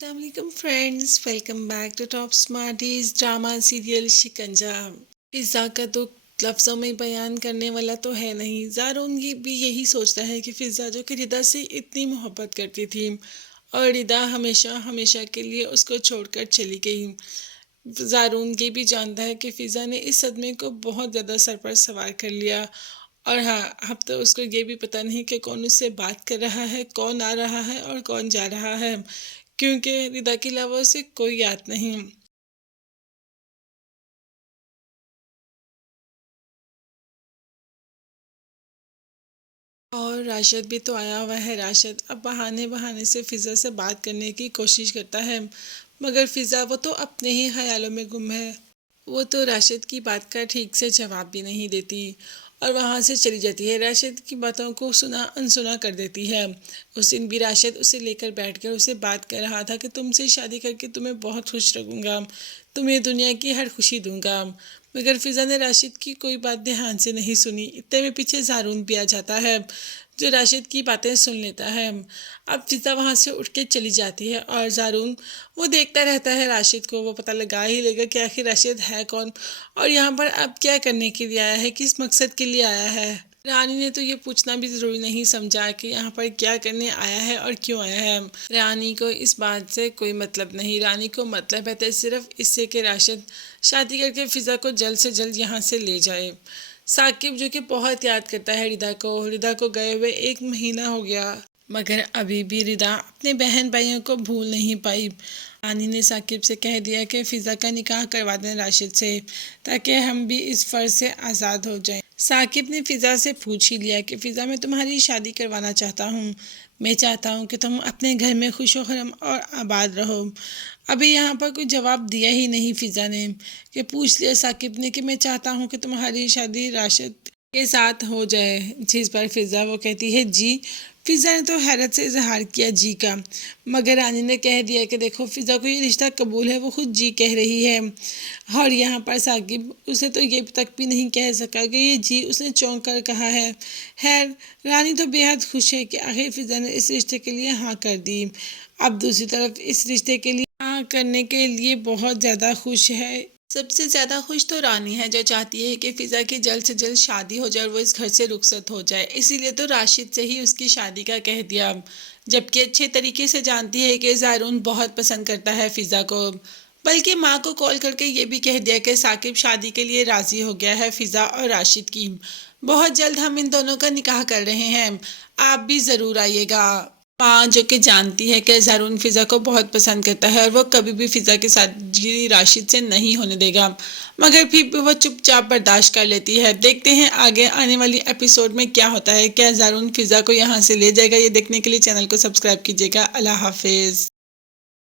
अस्सलाम friends, welcome back to top smarties drama serial Shikanja. Fiza का तो लफ्ज़ों में बयान करने वाला तो है नहीं। ज़ारून ये भी यही सोचता है कि फ़िज़ा जो कि रिदा से इतनी मोहब्बत करती थी और रिदा हमेशा हमेशा के लिए उसको छोड़कर चली गई। ज़ारून ये भी जानता है कि फ़िज़ा ने इस सदमे को बहुत ज़्यादा सर पर सवार कर लिया। और हाँ, अब तो उसको ये भी पता नहीं कि कौन उससे बात कर रहा है, कौन आ रहा है और कौन जा रहा है, क्योंकि रिदा के अलावा उसे कोई याद नहीं। और राशिद भी तो आया हुआ है। राशिद अब बहाने बहाने से फ़िज़ा से बात करने की कोशिश करता है, मगर फ़िज़ा वो तो अपने ही ख्यालों में गुम है। वो तो राशिद की बात का ठीक से जवाब भी नहीं देती और वहाँ से चली जाती है। राशिद की बातों को सुना अनसुना कर देती है। उस दिन भी राशिद उसे लेकर बैठ कर उसे बात कर रहा था कि तुमसे शादी करके तुम्हें बहुत खुश रखूँगा, तुम्हें दुनिया की हर खुशी दूंगा। मगर फ़िज़ा ने राशिद की कोई बात ध्यान से नहीं सुनी। इतने में पीछे ज़ारून भी आ जाता है, जो राशिद की बातें सुन लेता है। अब फ़िज़ा वहाँ से उठ के चली जाती है और ज़ारून वो देखता रहता है राशिद को। वो पता लगा ही लेगा कि आखिर राशिद है कौन और यहाँ पर अब क्या करने के लिए आया है, किस मकसद के लिए आया है। रानी ने तो ये पूछना भी ज़रूरी नहीं समझा कि यहाँ पर क्या करने आया है और क्यों आया है। रानी को इस बात से कोई मतलब नहीं। रानी को मतलब है तो सिर्फ इससे कि राशिद शादी करके फ़िज़ा को जल्द से जल्द यहाँ से ले जाए। साकिब जो कि बहुत याद करता है रिदा को गए हुए 1 महीना हो गया, मगर अभी भी रिदा अपने बहन भाइयों को भूल नहीं पाई। रानी ने साकिब से कह दिया कि फ़िज़ा का निकाह करवा दें राशिद से, ताकि हम भी इस फ़र्ज से आज़ाद हो जाएं। साकिब ने फ़िज़ा से पूछ ही लिया कि फ़िज़ा मैं तुम्हारी शादी करवाना चाहता हूँ। मैं चाहता हूँ कि तुम अपने घर में खुश व खुर्रम और आबाद रहो। अभी यहाँ पर कोई जवाब दिया ही नहीं फ़िज़ा ने, कि पूछ लिया साकिब ने कि मैं चाहता हूँ कि तुम्हारी शादी राशिद के साथ हो जाए। जिस पर फ़िज़ा वो कहती है जी। फ़िज़ा ने तो हैरत से इजहार किया जी का, मगर रानी ने कह दिया कि देखो फ़िज़ा को ये रिश्ता कबूल है, वो खुद जी कह रही है। और यहाँ पर साकिब उसे तो ये तक भी नहीं कह सका कि ये जी उसने चौंक कर कहा है। खैर, रानी तो बेहद खुश है कि आखिर फ़िज़ा ने इस रिश्ते के लिए हाँ कर दी। अब दूसरी तरफ इस रिश्ते के लिए हाँ करने के लिए बहुत ज़्यादा खुश है। सबसे ज़्यादा खुश तो रानी है, जो चाहती है कि फ़िज़ा की जल्द से जल्द शादी हो जाए और वो इस घर से रुखसत हो जाए। इसीलिए तो राशिद से ही उसकी शादी का कह दिया, जबकि अच्छे तरीके से जानती है कि ज़ारून बहुत पसंद करता है फ़िज़ा को। बल्कि माँ को कॉल करके ये भी कह दिया कि साकिब शादी के लिए राज़ी हो गया है फ़िज़ा और राशिद की। बहुत जल्द हम इन दोनों का निकाह कर रहे हैं, आप भी ज़रूर आइएगा। माँ जो कि जानती है कि ज़ारून फ़िज़ा को बहुत पसंद करता है और वो कभी भी फ़िज़ा के साथ जी राशिद से नहीं होने देगा, मगर फिर भी वो चुपचाप बर्दाश्त कर लेती है। देखते हैं आगे आने वाली एपिसोड में क्या होता है। क्या ज़ारून फ़िज़ा को यहाँ से ले जाएगा? ये देखने के लिए चैनल को सब्सक्राइब कीजिएगा। अल्लाह हाफिज़।